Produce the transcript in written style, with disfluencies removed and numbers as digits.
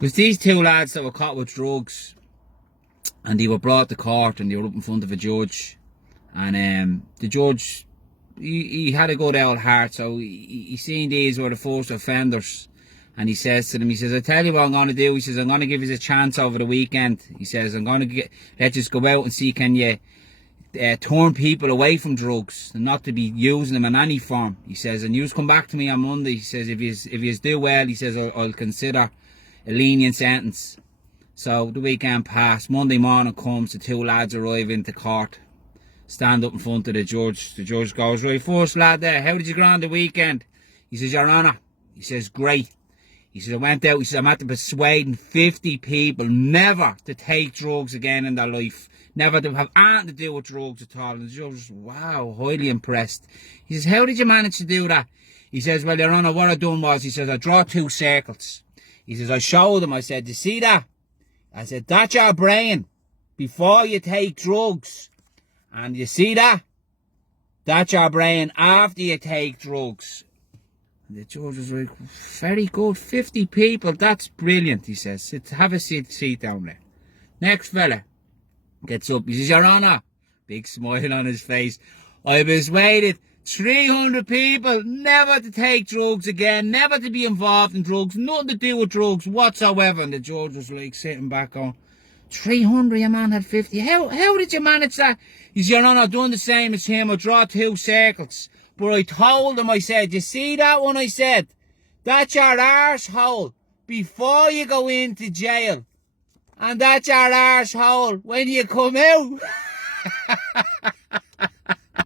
There's these two lads that were caught with drugs, and they were brought to court, and they were up in front of a judge, and the judge, he had a good old heart, so he seen these were the first offenders, and he says to them, he says, I tell you what I'm going to do. He says, I'm going to give you a chance over the weekend. He says, I'm going to let you go out and see, can you turn people away from drugs and not to be using them in any form. He says, and you come back to me on Monday. He says, if you do well, he says, I'll consider a lenient sentence. So the weekend passed. Monday morning comes, the two lads arrive into court, stand up in front of the judge. The judge goes, right, first lad there, how did you go on the weekend? He says, Your Honour, he says, great. He says, I went out, he says, I'm after persuading 50 people never to take drugs again in their life. Never to have anything to do with drugs at all. And the judge was, wow, highly impressed. He says, how did you manage to do that? He says, well, Your Honour, what I done was, he says, I draw 2 circles. He says, I showed them, I said, you see that? I said, that's your brain before you take drugs. And you see that? That's your brain after you take drugs. And the judge was like, very good, 50 people, that's brilliant, he says. Sit, have a seat down there. Next fella gets up, he says, Your Honour, big smile on his face, I persuaded 300 people never to take drugs again, never to be involved in drugs, nothing to do with drugs whatsoever. And the judge was like sitting back going, 300, your man had 50. How did you manage that? He said, Your Honour, I've done the same as him. I draw 2 circles. But I told him, I said, you see that one? I said, that's your arsehole before you go into jail. And that's your arsehole when you come out.